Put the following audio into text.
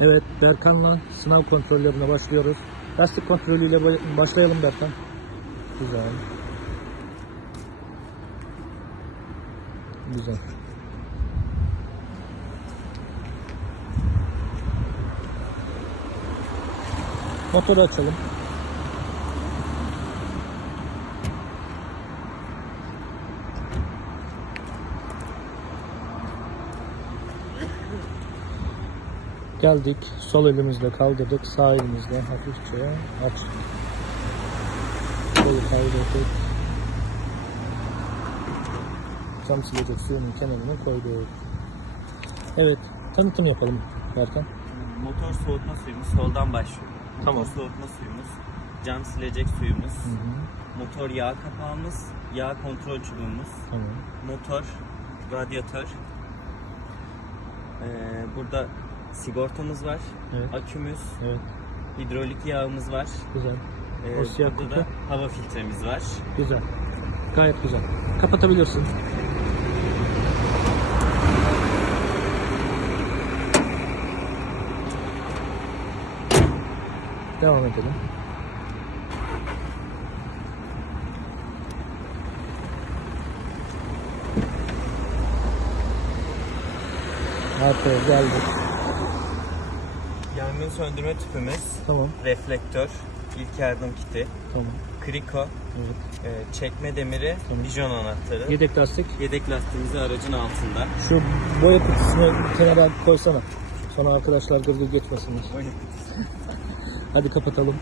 Evet Berkan'la sınav kontrollerine başlıyoruz. Lastik kontrolüyle ba- başlayalım Berkan. Güzel. Güzel. Motoru açalım. Geldik. Sol elimizle kaldırdık. Sağ elimizle hafifçe aç. Kolu kaldırdık. Cam silecek suyunun kenarına koyduk. Evet. Tanıtım yapalım Berkan. Motor soğutma suyumuz soldan başlıyor. Tamam. Motor soğutma suyumuz, cam silecek suyumuz, Hı hı. motor yağ kapağımız, yağ kontrol çubuğumuz, Tamam. motor, radyatör. Ee, burada sigortamız var, Evet. akümüz, Evet. hidrolik yağımız var. Güzel. Ee, O siyah burada kutu. da hava filtremiz var. Güzel. Gayet güzel. Kapatabilirsin. Devam edelim. Arkaya geldik. Yangın söndürme tüpümüz, Tamam. reflektör, ilk yardım kiti, Tamam. kriko, Evet. e, çekme demiri, Tamam. bijon anahtarı. Yedek lastik. Yedek lastiğimizi aracın altında. Şu boya kutusunu kenara koysana. Sonra arkadaşlar gırgır geçmesinler. Hadi kapatalım.